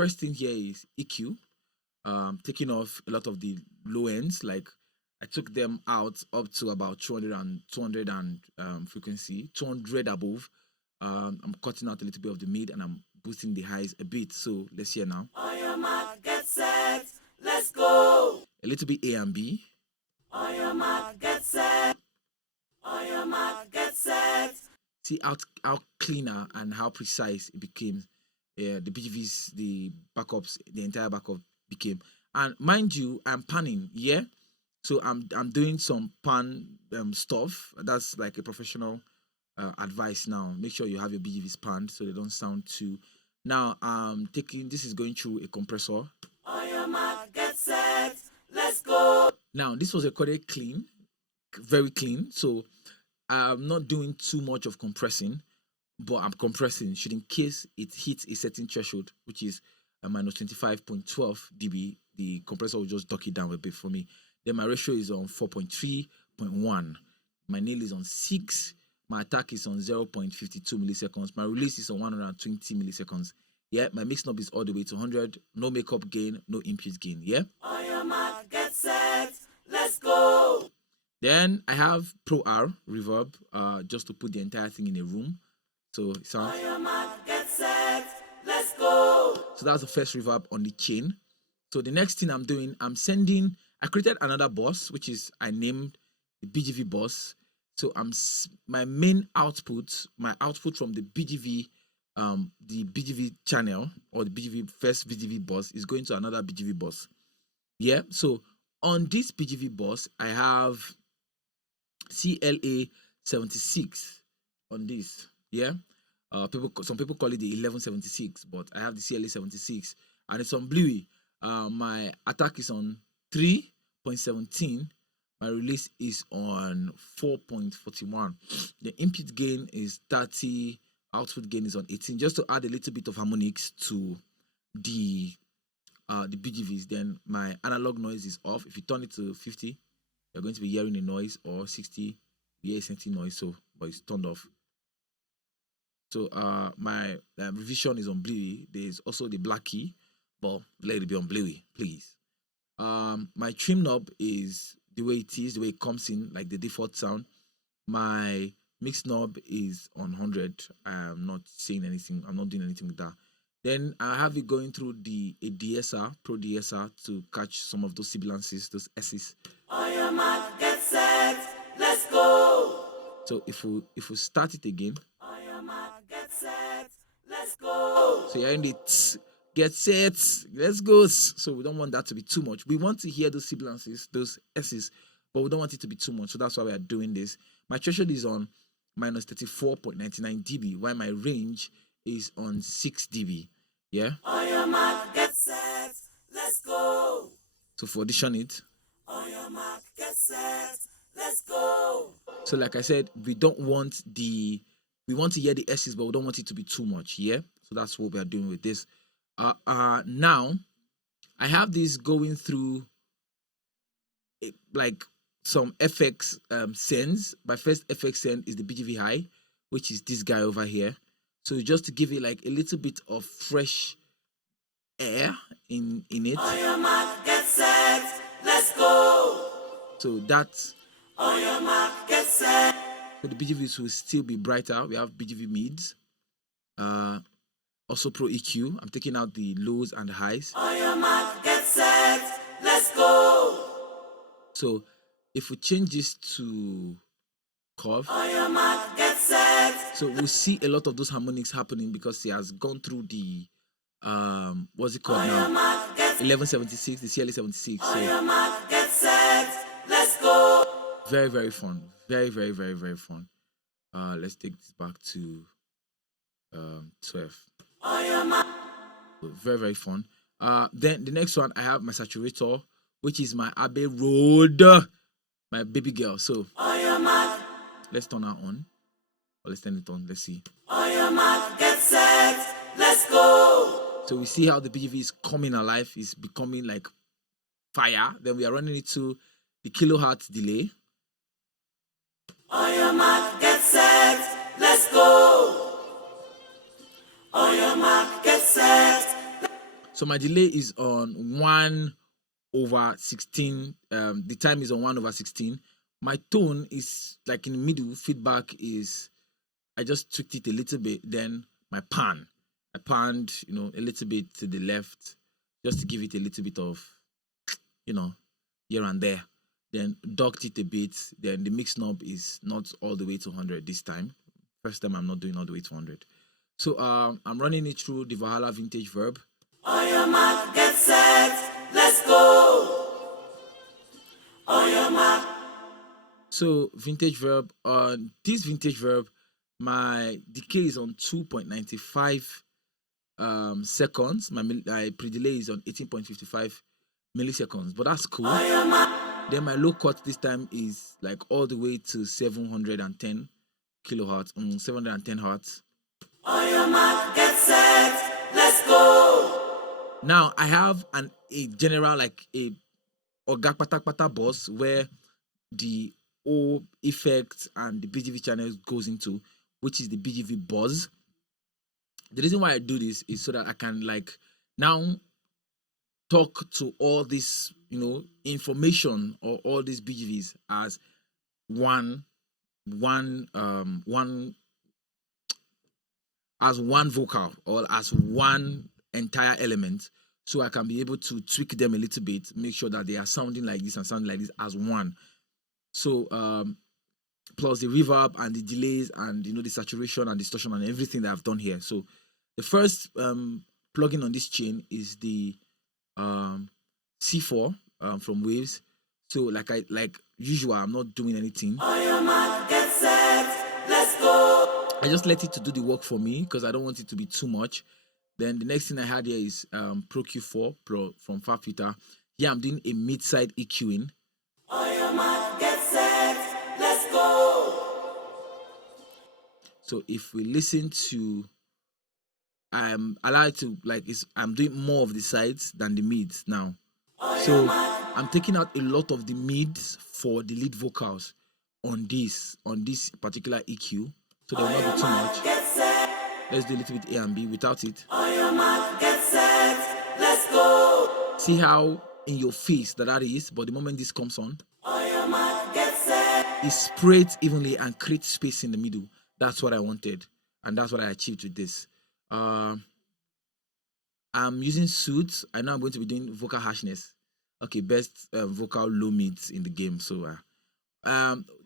first thing here is EQ. Taking off a lot of the low ends, like I took them out up to about 200 and frequency, 200 above. I'm cutting out a little bit of the mid and I'm boosting the highs a bit. So let's hear now. On your mark, get set, let's go. A little bit A and B. On your mark, get set. On your mark, get set. See how cleaner and how precise it became. The BGVs, the backups, the entire backup became. And mind you, I'm panning, yeah. So I'm doing some pan stuff. That's like a professional advice now. Make sure you have your BGVs panned so they don't sound too. Now this is going through a compressor. On your mark, get set, let's go. Now this was recorded clean, very clean. So I'm not doing too much of compressing, but I'm compressing should in case it hits a certain threshold, which is minus 25.12 dB. The compressor will just duck it down a bit for me. Then my ratio is on 4.3.1. My nail is on 6. My attack is on 0.52 milliseconds. My release is on 120 milliseconds. Yeah, my mix knob is all the way to 100. No makeup gain, no input gain. Yeah. On your mark, get set, let's go. Then I have Pro R reverb, just to put the entire thing in a room. So it sounds. On your mark, get set, let's go. So that's the first reverb on the chain. So the next thing I'm doing, I created another bus, which is I named the BGV bus. So my output from the BGV channel or the first BGV bus is going to another BGV bus. Yeah. So on this BGV bus, I have CLA 76 on this. Yeah. Some people call it the 1176, but I have the CLA 76 and it's on Bluey. My attack is on 3.17. My release is on 4.41. The input gain is 30. Output gain is on 18. Just to add a little bit of harmonics to the BGVs. Then my analog noise is off. If you turn it to 50, you're going to be hearing a noise, or 60, you hear a certain noise. So, but it's turned off. So my revision is on Bluey. There's also the black key, but let it be on Bluey, please. My trim knob is the way it is, the way it comes in, like the default sound. My mix knob is on 100. I'm not saying anything. I'm not doing anything with that. Then I have it going through a DSR, Pro DSR, to catch some of those sibilances, those S's. On your mark, get set, let's go. So if we start it again. On your mark, get set, let's go. So you're in the get set, let's go. So we don't want that to be too much. We want to hear those sibilances, those S's, but we don't want it to be too much. So that's why we are doing this. My threshold is on minus 34.99 dB, while my range is on 6 dB. Yeah. On your mark, get set, let's go. So for audition it. On your mark, get set, let's go. So like I said, we want to hear the S's, but we don't want it to be too much. Yeah. So that's what we are doing with this. Now I have this going through like some FX sends. My first FX send is the BGV high, which is this guy over here. So just to give it like a little bit of fresh air in it. On your mark, get set, let's go. So that's on your mark, get set. So the BGVs will still be brighter. We have BGV mids. Also Pro EQ. I'm taking out the lows and the highs. On your mark, get set, let's go. So if we change this to curve, on your mark, get set. So we'll see a lot of those harmonics happening because he has gone through the what's it called on now? Your mark, 1176, the CLA 76. On so your mark, get set, let's go. Very, very fun. Very, very, very, very fun. Let's take this back to 12. On your mark. So very, very fun. Then the next one, I have my saturator, which is my Abbey Road, my baby girl. So on your mark. Let's turn her on. Or let's turn it on. Let's see. On your mark, get set, let's go. So we see how the BGV is coming alive. It's becoming like fire. Then we are running it to the kilohertz delay. On your mark, get set, let's go. On your mark, get set. So my delay is on 1/16. The time is on 1/16. My tone is like in the middle. Feedback is I just tweaked it a little bit. Then my pan, I panned, a little bit to the left, just to give it a little bit of, here and there. Then docked it a bit. Then the mix knob is not all the way to 100 this time. First time I'm not doing all the way to 100. So I'm running it through the Valhalla Vintage Verb. On your mark, get set, let's go. On your mark. So Vintage Verb, this Vintage Verb, my decay is on 2.95 seconds. My pre-delay is on 18.55 milliseconds, but that's cool. Then my low cut this time is like all the way to 710 kilohertz, 710 hertz. On your mark, get set, let's go. Now I have a general like a Oga Pata boss where the O effect and the BGV channel goes into, which is the BGV buzz. The reason why I do this is so that I can like now talk to all this, information or all these BGVs as one vocal or as one entire element, so I can be able to tweak them a little bit, make sure that they are sounding like this and sounding like this as one. So plus the reverb and the delays and the saturation and distortion and everything that I've done here. So the first plugin on this chain is the C4 from Waves. So like usual, I'm not doing anything. On your mark, get set, let's go. I just let it to do the work for me because I don't want it to be too much. Then the next thing I had here is Pro Q4 from Far Filter. Here I'm doing a mid-side EQing. On your mark, get set, let's go. So if we listen to, I like to I'm doing more of the sides than the mids now. So I'm taking out a lot of the mids for the lead vocals on this particular EQ, so there will not be too much. Let's do a little bit A and B without it. On your mark, get set, let's go. See how in your face that is, but the moment this comes on your mark, get set. It sprays evenly and creates space in the middle. That's what I wanted, and that's what I achieved with this. I'm using Suits. I know I'm going to be doing vocal harshness. Okay, best vocal low mids in the game. So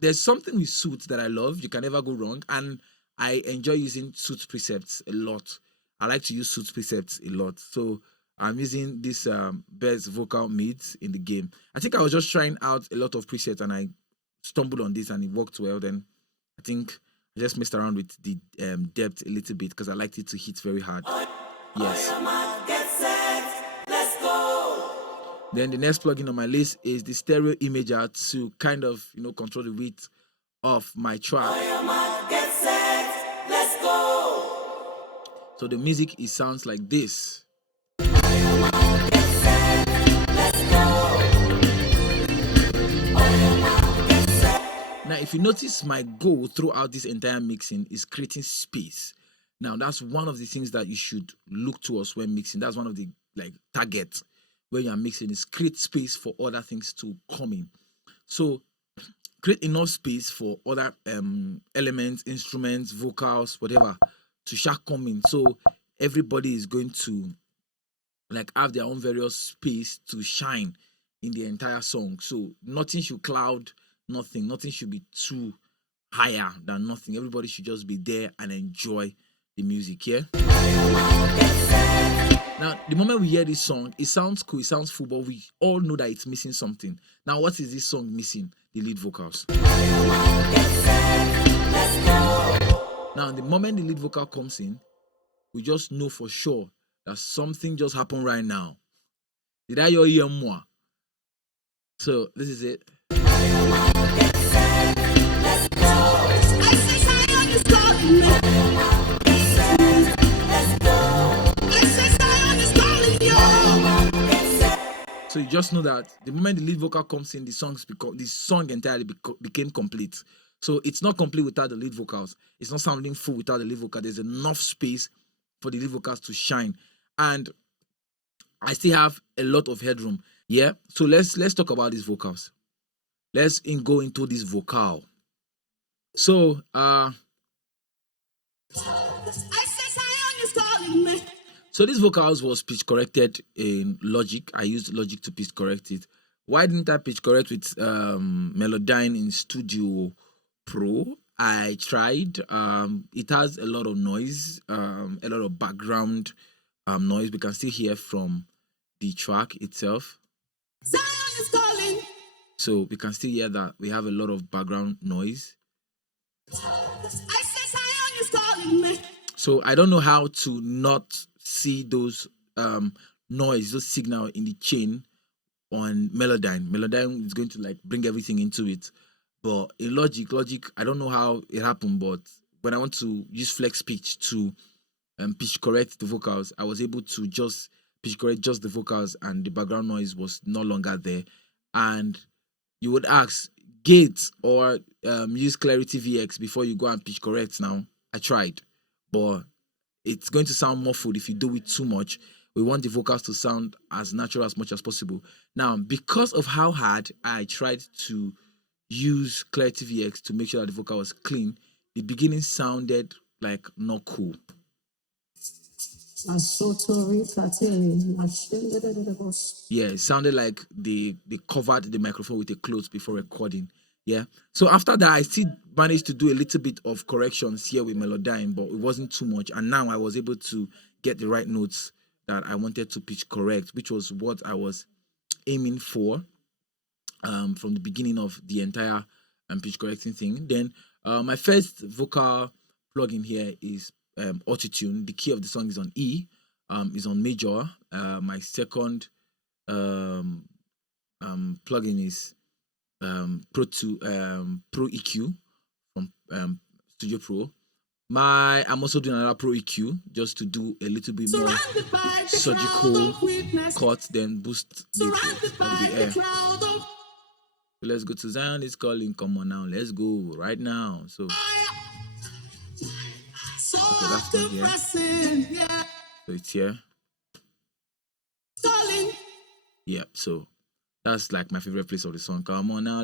there's something with Suits that I love. You can never go wrong, and I enjoy using Suits precepts a lot. I like to use Suits precepts a lot. So I'm using this best vocal mids in the game. I think I was just trying out a lot of presets and I stumbled on this and it worked well. Then I think I just messed around with the depth a little bit because I liked it to hit very hard. Yes. Then the next plugin on my list is the stereo imager to kind of control the width of my track. So the music sounds like this. Now, if you notice, my goal throughout this entire mixing is creating space. Now, that's one of the things that you should look towards when mixing. That's one of the targets when you're mixing is create space for other things to come in. So create enough space for other elements, instruments, vocals, whatever, to come in. So everybody is going to have their own various space to shine in the entire song. So nothing should cloud nothing. Nothing should be too higher than nothing. Everybody should just be there and enjoy the music, yeah? Now, the moment we hear this song, it sounds cool, it sounds full, but we all know that it's missing something. Now, what is this song missing? The lead vocals. Now, the moment the lead vocal comes in, we just know for sure that something just happened right now. Did I hear more? So, this is it. So you just know that the moment the lead vocal comes in, the song entirely became complete. So it's not complete without the lead vocals. It's not sounding full without the lead vocal. There's enough space for the lead vocals to shine. And I still have a lot of headroom. Yeah. So let's talk about these vocals. Let's go into this vocal. So so this vocals was pitch corrected in Logic. I used Logic to pitch correct it. Why didn't I pitch correct with Melodyne in Studio Pro? I tried. It has a lot of noise, a lot of background noise. We can still hear from the track itself. So we can still hear that we have a lot of background noise. So I don't know how to not see those noise, those signal in the chain on Melodyne. Melodyne is going to like bring everything into it. But in Logic, I don't know how it happened, but when I want to use flex pitch to pitch correct the vocals, I was able to just pitch correct just the vocals, and the background noise was no longer there. And you would ask, gate or use Clarity VX before you go and pitch correct. Now I tried, but it's going to sound muffled if you do it too much. We want the vocals to sound as natural as much as possible. Now, because of how hard I tried to use Clarity VX to make sure that the vocal was clean, the beginning sounded like not cool. Yeah, it sounded like they covered the microphone with a cloth before recording. Yeah. So after that, I still managed to do a little bit of corrections here with Melodyne, but it wasn't too much. And now I was able to get the right notes that I wanted to pitch correct, which was what I was aiming for from the beginning of the entire pitch correcting thing. Then my first vocal plugin here is Autotune. The key of the song is on E, is on major. My second plugin is Pro EQ from Studio Pro. I'm also doing another Pro EQ just to do a little bit more surgical cut, then boost the air. So let's go to Zion is calling. Come on now, let's go right now. So okay, that's not here. So it's here. Yeah, so that's like my favorite place of the song. Come on now.